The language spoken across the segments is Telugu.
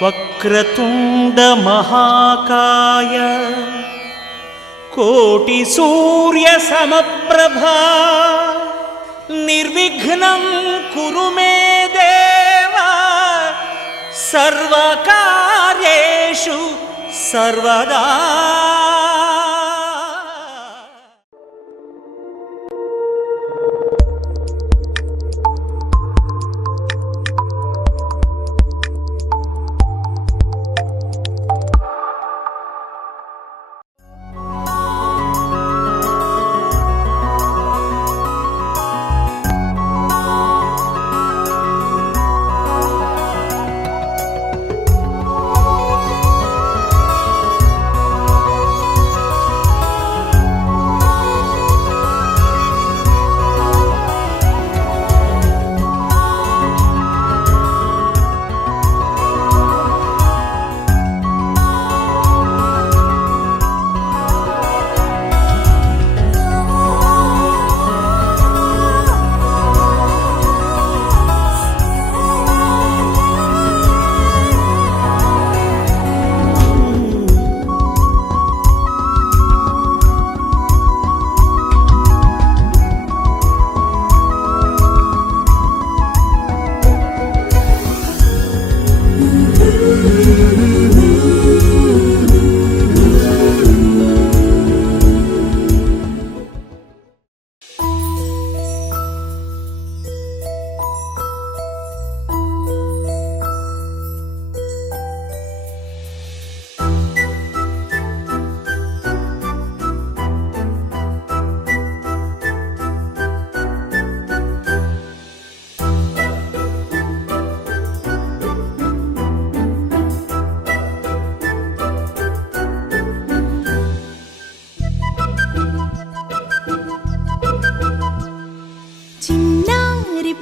వక్రతుండ మహాకాయ కోటి సూర్య సమప్రభా నిర్విఘ్నం కురు మే దేవా సర్వకార్యేషు సర్వదా.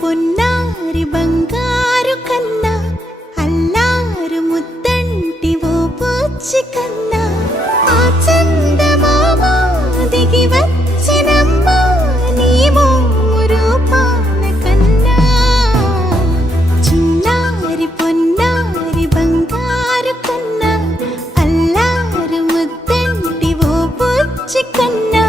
పొన్నారి బంగారు కన్నా అల్లారు ముద్దంటి ఓ పూచి కన్నా ఆ చందమామ దిగి వచ్చినమ్మ నీ రూపాల కన్నా చిన్నారి పొన్నారి బంగారు కన్నా అల్లారు ముద్దంటి ఓ పూచి కన్నా.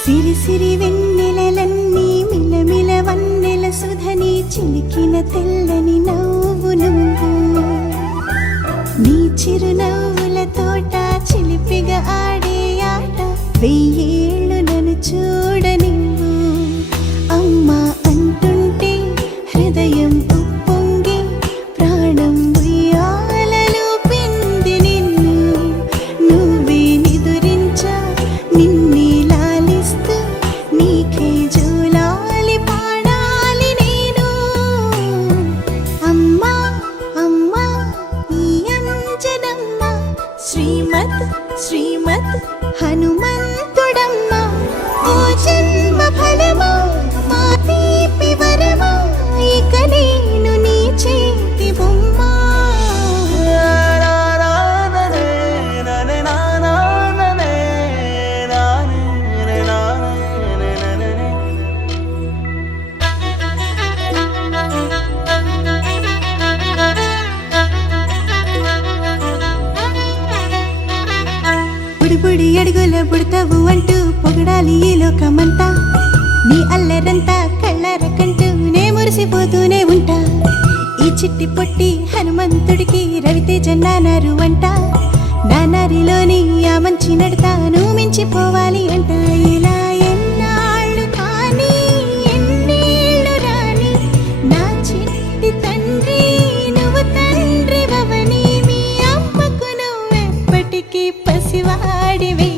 సిరి సిరి వెన్నెలలన్నీ మిలమిల వన్నెల సుధని చిలికిన తెల్లని నవ్వు నువ్వు నీ చిరునవ్వుల తోట చిలిపిగా ఆడే ఆట వెయ్యేళ్ళు నన్ను చూడ నువ్వు అమ్మా అంటుంటే హృదయం ఉప్పొంగి ప్రాణం ఉయ్యాలలో పిండి నిన్ను నువ్వే నిదురించా నిన్నే నీకే జూలాలి పాడాలి నేను అమ్మా అమ్మా ఈ అంజనమ్మ శ్రీమత్ శ్రీమత్ హనుమంతుడమ్మ ఓ జన్మ ఫలమా మా తీపి వరమా ఇక నేను నీ చేతి బొమ్మ. బుడి అడుగుల బుడతావు అంటూ పొగడాలి ఈ లోకమంతా నీ అల్లరంతా కళ్ళారకంటూ నే మురిసిపోతూనే ఉంటా ఈ చిట్టి పొట్టి హనుమంతుడికి రవితేజ నానారు అంట నానారిలోని ఆ మంచి నడతాను మించిపోవాలి అంట. ఇలా ఎన్నాళ్ళు కానీ ఎన్నేళ్ళు రాని నా చిట్టి తండ్రి నువ్వు తండ్రి వవని మీ అమ్మకు నువ్వెప్పటికీ పసివాడివి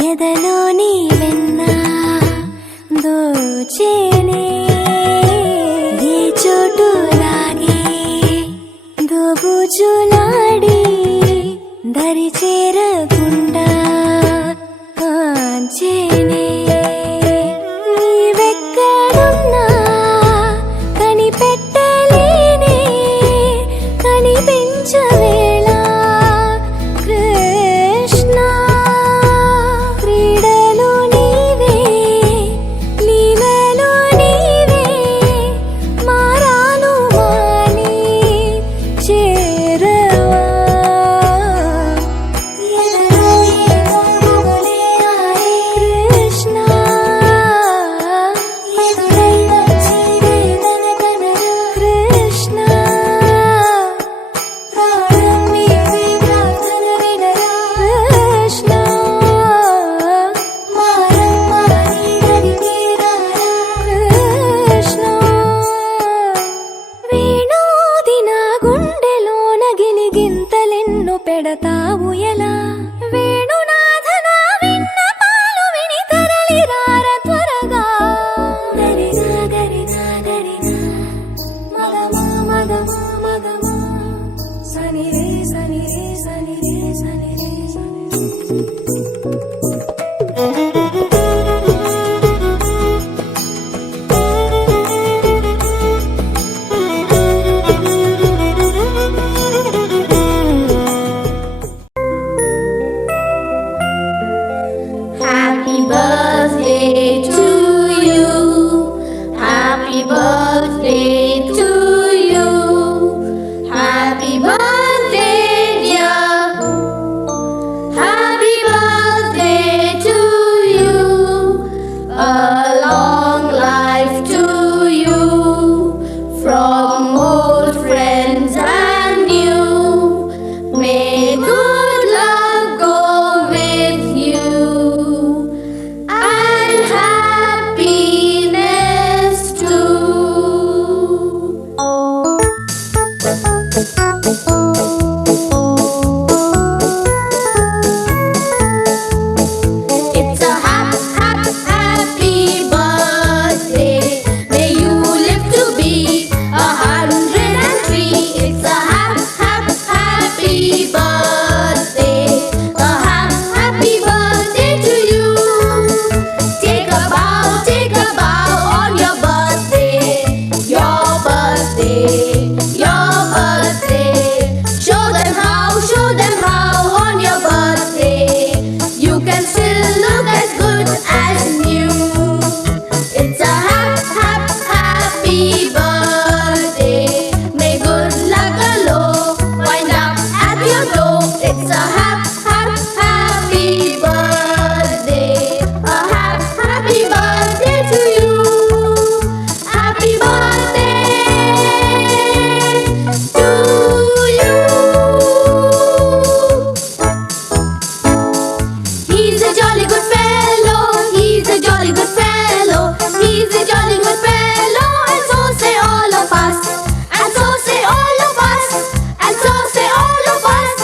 ఎదలోని వెన్న దోచేనే ఏ చోటు లాగే దోబుచులాడి దరి చేరకుండా కాంచేనే నీవెక్కడున్నా కనిపెట్టలేనే కనిపించవేళ కృష్ణ క్రీడలు నీవే లీలలు నీవే మారాను మాని చేరవా కృష్ణ కృష్ణ ప్రాణం నీవే ప్రార్థన వినరా కృష్ణ మారమ్మ నీ దరికి రారా కృష్ణ వేణోది నా గుండెలోన గిలిగింతలెన్ను పెడతావు ఎలా వేణునాథ నా విన్నపాలు విని తరలి రార త్వరగా దరిగా దరిగా దరిగా మగమా మగమా మగమా సని రే సని రే సని రే సని రే సని Happy birthday to you. Happy birthday to you. Happy birthday, dear. Happy birthday to you. A long life to you. From old friends and new. May good luck go with you. And happiness too. It's a happy birthday. May you live to be 103. It's a happy birthday. A happy birthday to you. Take a bow on your birthday. Your birthday, your birthday. Show them how on your birthday. You can still look as good as new. It's a happy birthday. May good luck galore wind up at your door. It's a happy birthday. A happy birthday to you. Happy birthday to you. He's a jolly good fellow. He's a jolly good fellow. He's a jolly good fellow. And so say all of us. And so say all of us. And so say all of us.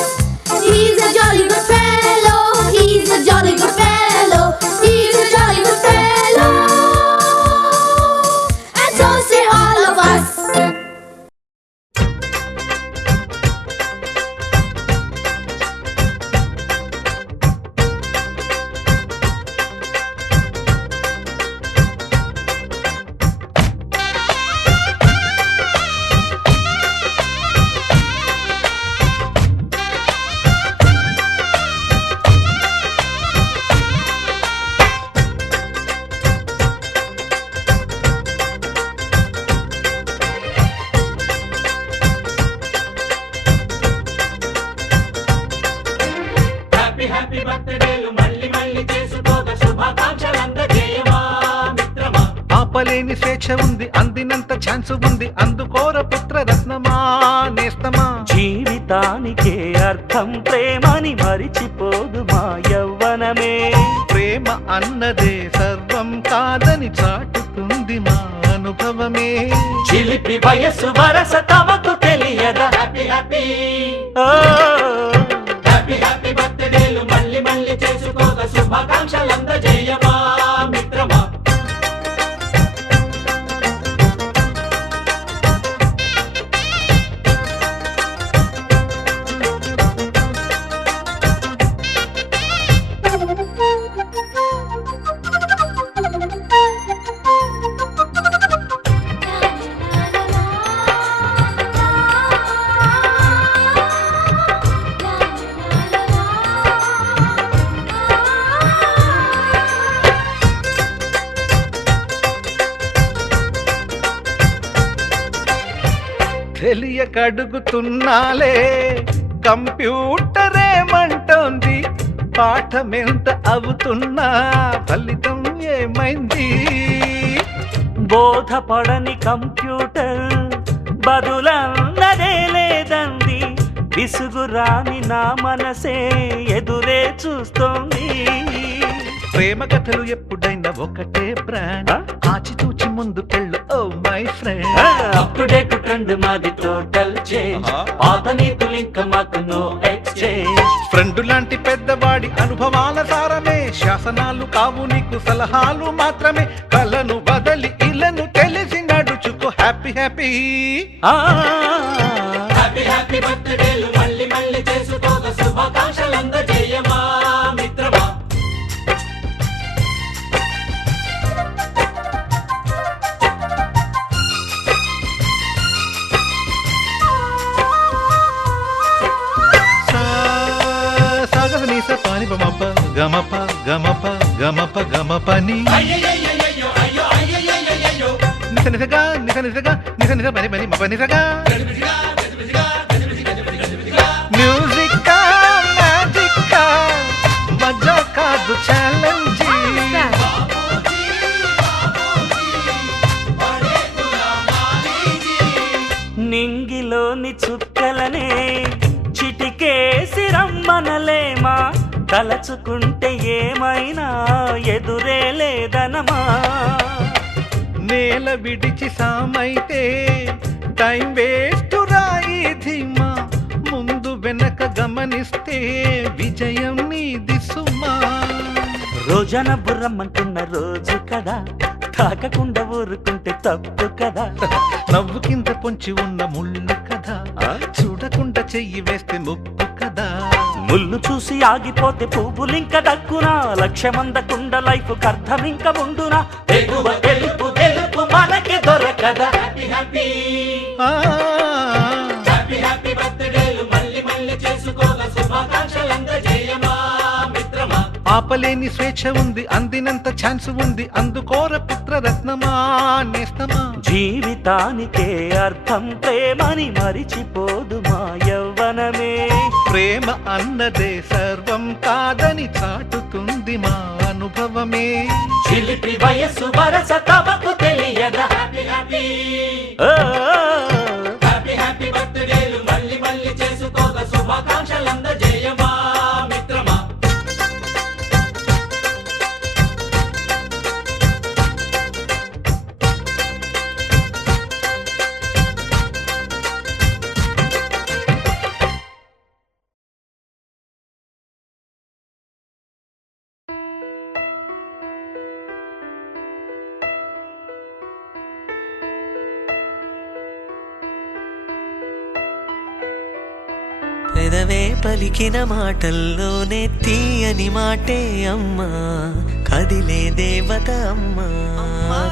He's a jolly good fellow. He's a jolly good fellow. He's a jolly good fellow. And so say all of us. Happy బర్త్డేలు మళ్ళీ మళ్ళీ చేసుకోగా శుభాకాంక్షలందజేయమా మిత్రమా. ఆపలేని స్వేచ్ఛ ఉంది అందినంత ఛాన్స్ ఉంది అందుకోర పుత్ర రత్నమా నేస్తమా జీవితానికే అర్థం ప్రేమని మరిచిపోదు మా యవ్వనమే. ప్రేమ అన్నదే సర్వం కాదని చాటుతుంది మా అనుభవమే చిలిపి వయస్సు వరస తమకు తెలియదా. హ్యాపీ హ్యాపీ హ్యాపీ హ్యాపీ బర్త్డేలు మళ్ళీ మళ్ళీ చేసుకోగా శుభాకాంక్షలందజేయమా మిత్రమా. తెలియకడుగుతున్నాలే కంప్యూటర్ ఏమంటోంది, పాఠమెంత అవుతున్నా ఫలితం ఏమైంది? బోధపడని కంప్యూటర్ బదులన్నదే లేదంది, విసుగురాని నా మనసే ఎదురే చూస్తోంది. ప్రేమ కథలు ఎప్పుడైనా ఒకటే బ్రాండ్, ఆచితూచి ముందుకెళ్ళు oh my friend. Up to date trend మాది టోటల్ చేంజ్, పాత నీతులు ఇంకా మాకు నో ఎక్స్చేంజ్. ఫ్రెండ్ లాంటి పెద్దవాడి అనుభవాల సారమే, శాసనాలు కావు నీకు సలహాలు మాత్రమే. కలను బదలి ఇలను తెలిసి నడుచుకో హ్యాపీ హ్యాపీ. హ్యాపీ హ్యాపీ బర్త్డేలు మళ్ళీ మళ్ళీ చేసుకోక శుభాకాంక్షలందజేయమా మిత్రమా. పాని బమప గమప గమప గమప గమపని నిస నిసగా నిస నిసగా నిస నిస పని పని మప నిసగా. మ్యూజిక్ మ్యాజిక్ మజా కాదు ఛాలెంజ్. నింగిలోని చుక్కలనే చిటికేసి రమ్మనలేమా, తలచుకుంటే ఏమైనా ఎదురే లేదనమా. నేల విడిచి సామైతే టైం వేస్ట్ రాయి ధీమా, ముందు వెనక గమనిస్తే విజయం నీది సుమా. రోజన బుర్రమ్మంటున్న రోజు కదా, తాకకుండా ఊరుకుంటే తప్పు కదా. నవ్వు కింద పొంచి ఉన్న ముళ్ళు కదా, చూడకుండా చెయ్యి వేస్తే ముప్పు కదా. ముళ్ళు చూసి ఆగిపోతే పువ్వులింక దక్కునా, లక్ష్యమందకుండ లైఫ్ అర్థం ఇంక ఉండునా. ఎగువ తెలుపు తెలుపు మనకి దొరకదా. హ్యాపీ హ్యాపీ హ్యాపీ హ్యాపీ బర్త్డేలు మళ్ళీ మళ్ళీ చేసుకోగా శుభాకాంక్షలందజేయమా మిత్రమా. ఆపలేని స్వేచ్ఛ ఉంది, అందినంత ఛాన్స్ ఉంది, అందుకోర పుత్రరత్నమా నేస్తమా. జీవితానికే అర్థం ప్రేమని మరిచిపోదు మా యవ్వనమే. ప్రేమ అన్నదే సర్వం కాదని చాటుతుంది మా అనుభవమే. చిలిపి వయస్సు వరస తమకు తెలియదా. హ్యాపీ హ్యాపీ హ్యాపీ హ్యాపీ బర్త్డేలు మళ్ళీ మళ్ళీ చేసుకోగా శుభాకాంక్షలందజేయమా మిత్రమా. పెదవే పలికిన మాటల్లోనే తీయని మాటే అమ్మా, కదిలే దేవత అమ్మా,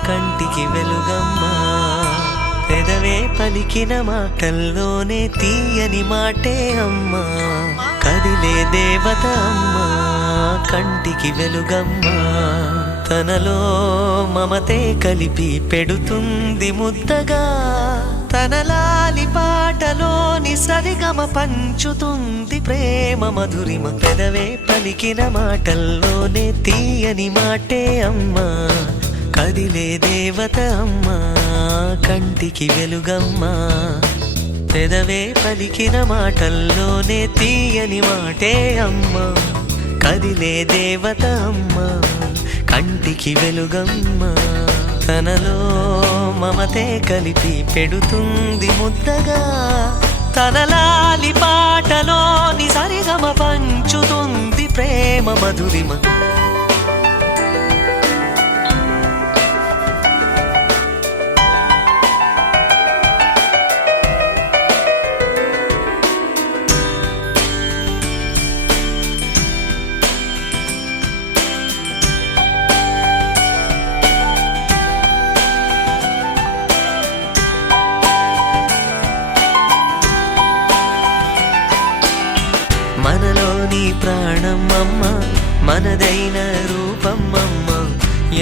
కంటికి వెలుగమ్మా. పెదవే పలికిన మాటల్లోనే తీయని మాటే అమ్మా, కదిలే దేవత అమ్మా, కంటికి వెలుగమ్మా. తనలో మమతే కలిపి పెడుతుంది ముద్దగా, తన లాలి పాటలోని సరిగమ పంచుతుంది ప్రేమ మధురిమ. పెదవే పలికిన మాటల్లోనే తీయని మాటే అమ్మా, కదిలే దేవత అమ్మా, కంటికి వెలుగమ్మా. పెదవే పలికిన మాటల్లోనే తీయని మాటే అమ్మా, కదిలే దేవత అమ్మా, కంటికి వెలుగమ్మా. తనలో మమతే కలిపి పెడుతుంది ముద్దగా, తన లాలి పాటలోని సరిగమ పంచుతుంది ప్రేమ మధురిమ. మనదైన రూపం అమ్మ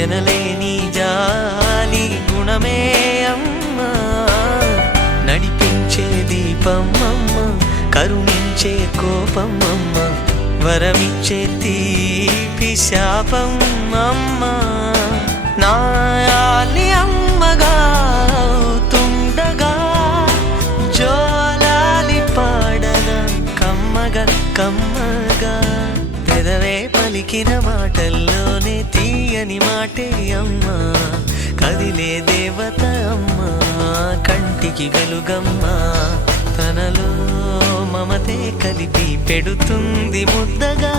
ఎనలేని జాలి గుణమే అమ్మ నడిపించే దీపం అమ్మ కరుణించే కోపం అమ్మ వరమిచ్చే తీపి శాపం అమ్మ నాయాలి అమ్మగా అవుతుండగా జోలాలి పాడన కమ్మగా కమ్మగా పెదవే పలికిన మాటల్లోనే తీయని మాటే అమ్మ కదిలే దేవత అమ్మ కంటికి వెలుగమ్మ తనలో మమతే కలిపి పెడుతుంది ముద్దగా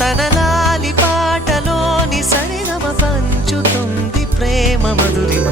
తన లాలి పాటలోని సరిగమ పంచుతుంది ప్రేమ మధురిమ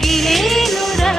బ్రతికిలేనురా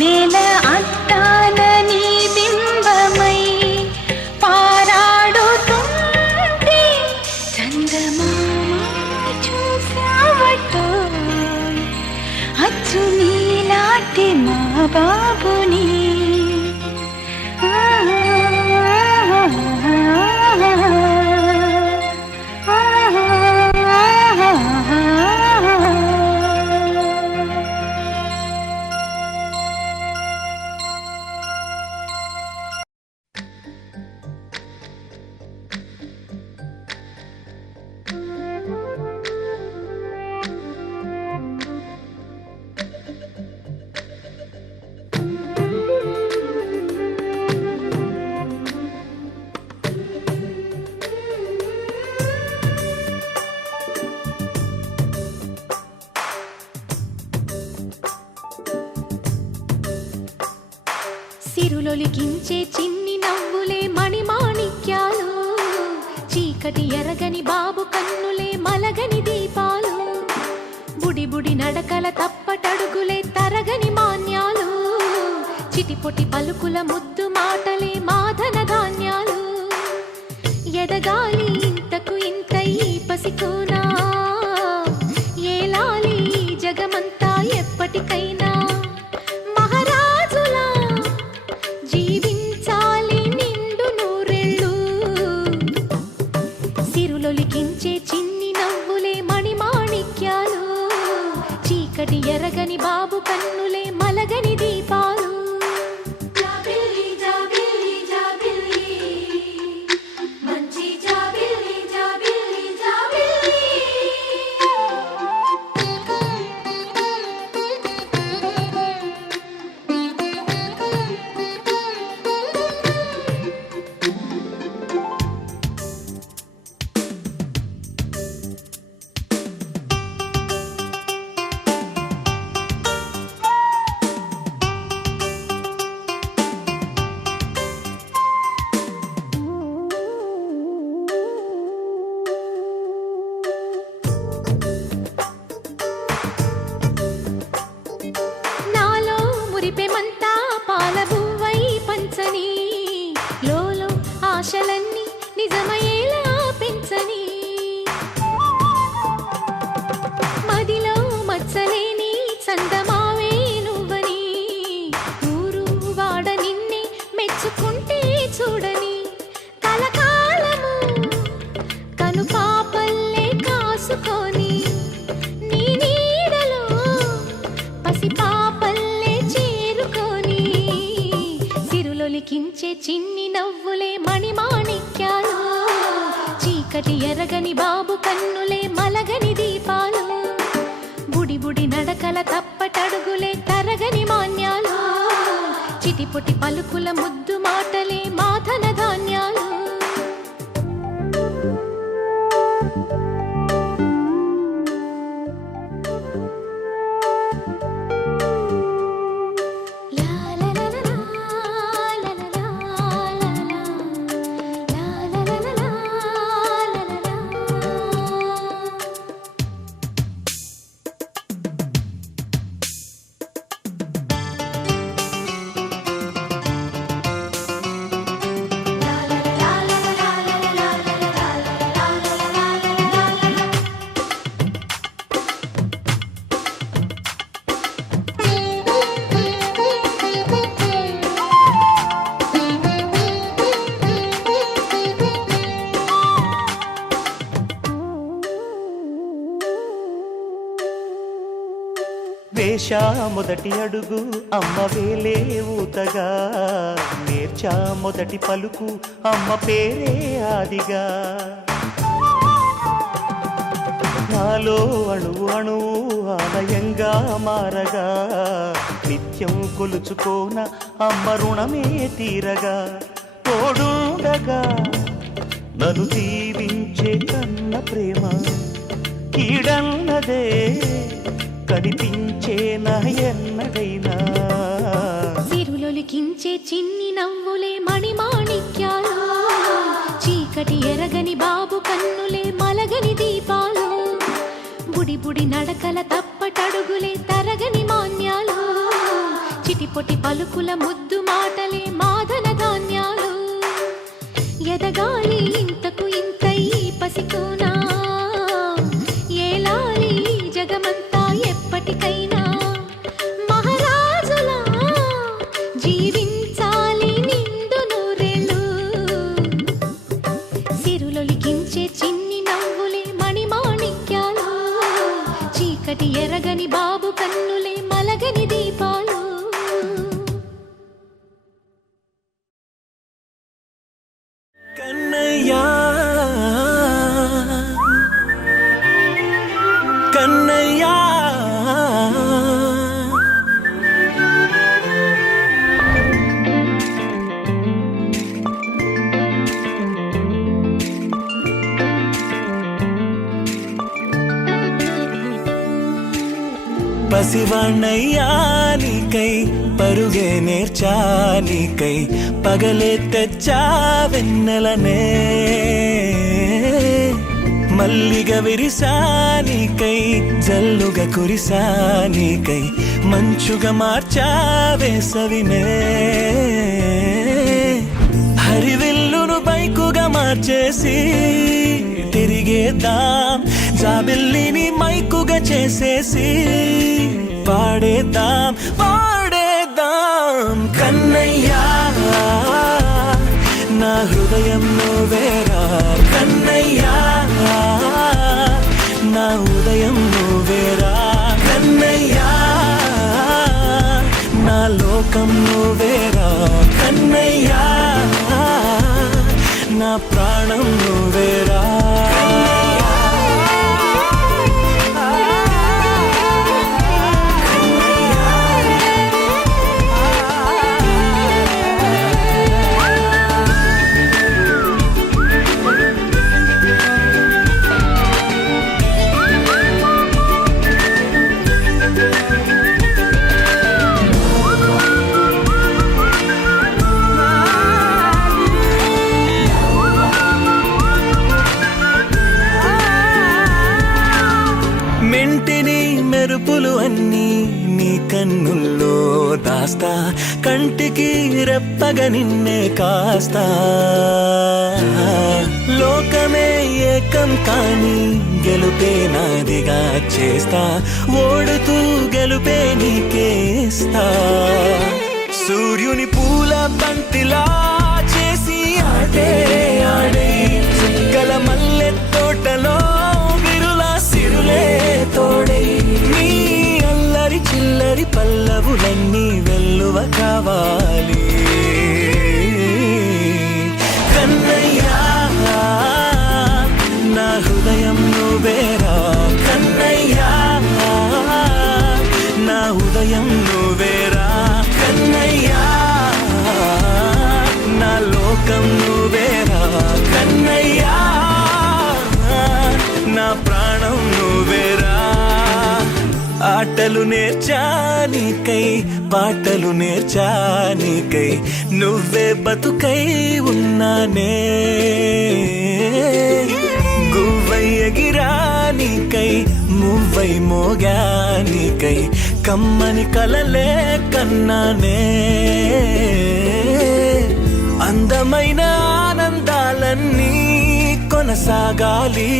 నేల అద్దాలని బింబమై పారాడుతుంటే చందమామ చూసావటో అచ్చు నీలాంటి మా బాబుని సిరులొలికించే చిన్ని నవ్వులే మణిమాణిక్యాలు చీకటి ఎరగని బాబు కన్నులే మలగని దీపాలు బుడి బుడి నడకల తప్పటడుగులే తరగని మాన్యాలు చిటిపొటి పలుకుల ముద్దు మాటలే మాధన ధాన్యాలు ఎదగాలి ఇంతకు ఇంత ఈ పసికోనా ఏలాలి జగమంతా ఎప్పటికైనా ఎరగని బాబు కన్నులే మలగని దీపాలు జాబిల్లి జాబిల్లి జాబిల్లి మంచి జాబిల్లి జాబిల్లి జాబిల్లి మురిపెమంతా పాలబువ్వై పంచని లోలో ఆశలన్నీ నిజమయ్యేలా పెంచని మదిలో మచ్చలేని చందమావే నువ్వని ఊరు వాడ నిన్నే మెచ్చుకుంటే చూడని కలకాలము కను పాపల్లే కాసుకొని నీ నీడలో పసిపాపల్లే లిఖించే చిన్ని నవ్వులే మణిమాణిక్యాలు చీకటి ఎరగని బాబు కన్నులే మలగని దీపాలు బుడి బుడి నడకల తప్పటడుగులే తరగని మాన్యాలు చిటిపొటి పలుకుల ముద్దు మాటలే మాధన ధాన్యాలు వేశా మొదటి అడుగు అమ్మ వేలే ఊతగా, నేర్చా మొదటి పలుకు అమ్మ పేరే ఆదిగా. నాలో అణువు అణువు ఆలయంగా మారగా, నిత్యం కొలుచుకోన అమ్మ రుణమే తీరగా. తోడుండగా నన్ను దీవించే కన్న ప్రేమ కీడన్నదే కనిపించే నా ఎన్నడైనా. సిరులొలికించే చిన్ని నవ్వులే మణిమాణిక్యాలు, చీకటి ఎరగని బాబు కన్నులే మలగని దీపాలు. బుడి బుడి నడకల తప్పటడుగులే తరగని మాన్యాలు, చిటిపొటి పలుకుల ముద్దు మాటలే మాదన ధాన్యాలు. ఎదగాలి ఇంతకు ఇంతై పసికోనా, ఏలాలి జగమంతా ఎప్పటికైనా. మహారాజులా జీవించాలి నిండు నూరేళ్ళు, సిరులొలికించే చిన్ని నవ్వులే మణిమాణిక్యాలు, చీకటి ఎరగని బాబు కన్నులే మలగని దీపాలు. కన్నయ్యా కన్నయ్యా పసివాణ్ణయ్యా నీకై పరుగే నేర్చా నీకై, పగలే తెచ్చా వెన్నెలనే. మల్లిగ విరిసా నీకై జల్లుగా కురిసా నీకై, మంచుగా మార్చా వేసవినే. హరివిల్లును బైకుగా మార్చేసి తిరిగేద్దాం, జాబిల్లిని మైకుగా చేసేసి పాడేద్దాం పాడేద్దాం. కన్నయ్యా నా హృదయం నువ్వేరా, కన్నయ్యా నా ఉదయం నువ్వేరా, కన్నయ్యా నా లోకం నువ్వేరా, కన్నయ్యా నా ప్రాణం నువ్వేరా. మెంటిని మెరుపులు అన్నీ నీ కన్నుల్లో దాస్తా, కంటికి రెప్పగా నిన్నే కాస్తా. లోకమే ఏకం కాని గెలుపే నాదిగా చేస్తా, ఓడుతూ గెలుపే నీకేస్తా. సూర్యుని పూల బంతిలా చేసి ఆడే ఆడే, చుక్కల మల్లె తోటలో సిరులే తోడై, నీ అల్లరి చిల్లరి పల్లవులన్నీ వెల్లువ కావాలి. కన్నయ్యా నా హృదయం నువ్వేరా, కన్నయ్యా నా ఉదయం నువ్వేరా, కన్నయ్యా నా లోకం నువ్వేరా, కన్నయ్యా నా ప్రాణం నువ్వేరా. ఆటలు నేర్చా నీకై పాటలు నేర్చా నీకై, నువ్వే బతుకై ఉన్నానే. గువ్వై ఎగిరా నీకై మువ్వై మోగా నీకై, కమ్మని కలలే కన్నానే. అందమైన ఆనందాలన్నీ కొనసాగాలి,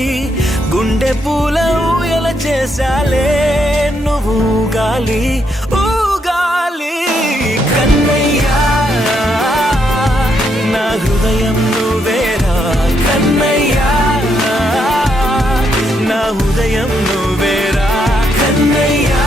గుండె పూల ఊయల చేశాలే నువ్వు ఊగాలి ఊగాలి. కన్నయ్యా నా హృదయం నువ్వేరా, కన్నయ్యా నా ఉదయం నువ్వేరా, కన్నయ్యా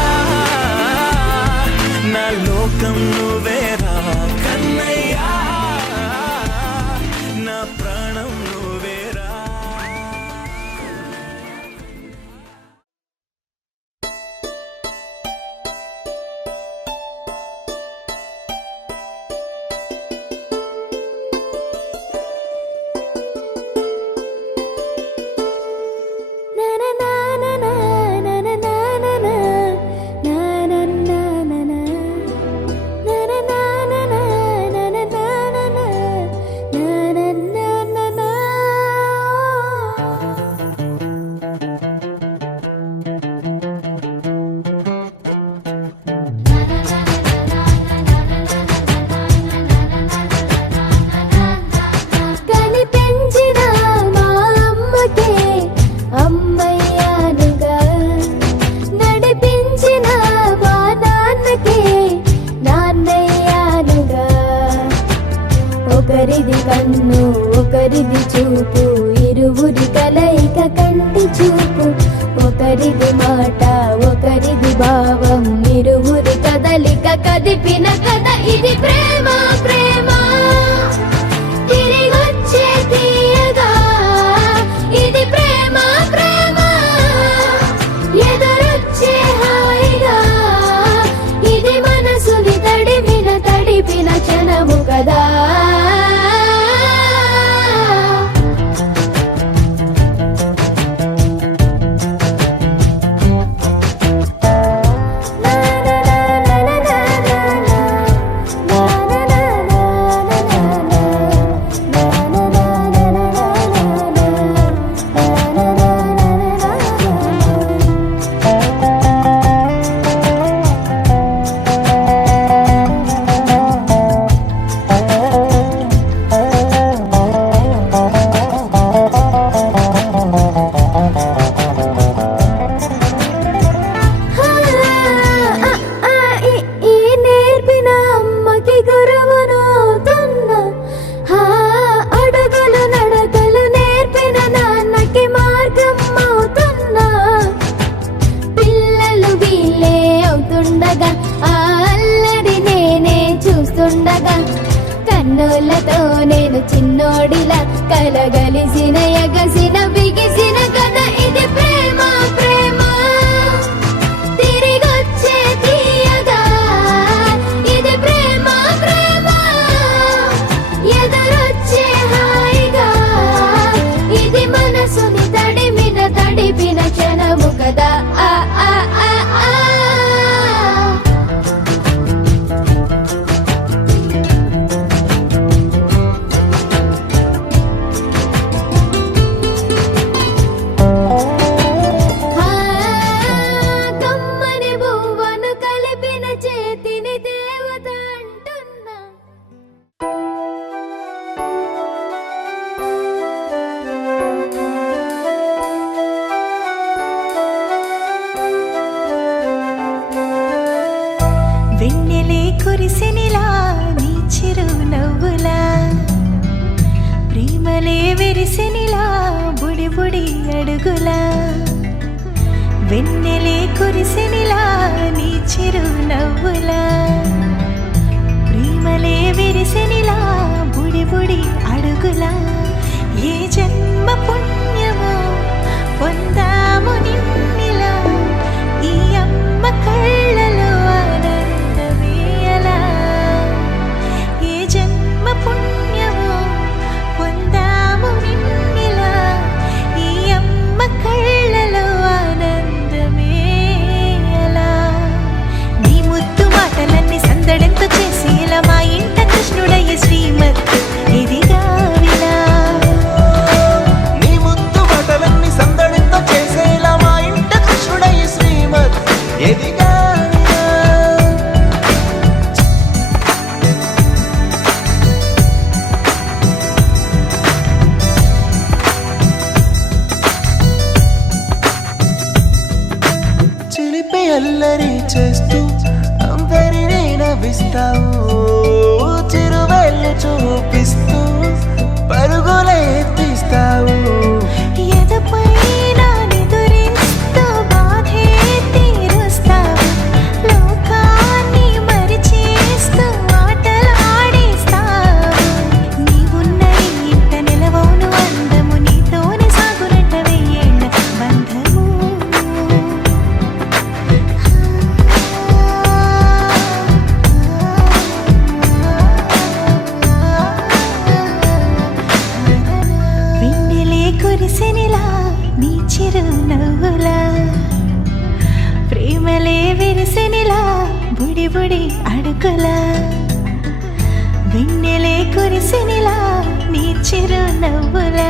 ఒకరిది కన్ను ఒకరిది చూపు ఇరువురి కలయిక కంటి చూపు ఒకరిది మాట ఒకరిది భావం ఇరువురి కదలిక కదిపిన కథ ఇది ప్రేమ ప్రేమ తిరిగొచ్చే తీయగా ఇది ప్రేమ ప్రేమ ఎదురొచ్చే హాయిగా ఇది మనసుని తడిపిన క్షణము కదా కన్నులతో నేను చిన్నోడిలా కలగలిసిన ఎగసిన బిగిసిన కథ ఇది ప్రేమ ప్రేమ తిరిగొచ్చే తీయగా ఇది ప్రేమ ప్రేమ ఎదురొచ్చే హాయిగా ఇది మనసుని తడిపిన క్షణము కదా ఆ ఆ ఆ ఆ వెన్నెలే కురిసెనిలా నీ చిరునవ్వులా ప్రేమలే విరిసెనిలా బుడి బుడి అడుగులా వెన్నెలే కురిసెనిలా నీ చిరునవ్వులా ప్రేమలే విరిసెనిలా బుడి బుడి అడుగులా ఏ జన్మ పుణ్యమో పొందాము నిన్నిలా ఈ అమ్మ కళ్ళలో పుణ్యమో పొందాము నిన్నిలా ఈ అమ్మ కళ్ళలో ఆనందమే అలా నీ ముద్దు మాటలన్నీ సందడెంతో చేసి ఇలా మా ఇంట కృష్ణుడయ్య శ్రీమత్ ఇదిగా విలా నీ ముద్దు మాటలన్నీ సందడితో చేసేలా మా ఇంట కృష్ణుడయ్య శ్రీమత్ ఎదిగా అల్లరి చేస్తూ అందరినీ నవ్విస్తావు చిరువెళ్ళు చూపిస్తూ పరుగులే ఎత్తిస్తావు ఎదపై నానెదురిస్తూ బాధే తీరుస్తావు లోకాన్ని మరిచేస్తూ ఆటలు ఆడిస్తావు నీవున్న ఇంట నిలవవును అందము నీతోనే సాగునట్ట వెయ్యేళ్ళ బంధము కురిసెనిలా నీ చిరునవ్వులా ప్రేమలే విరిసెనిలా బుడి బుడి అడుగులా వెన్నెలే కురిసెనిలా నీ చిరునవ్వులా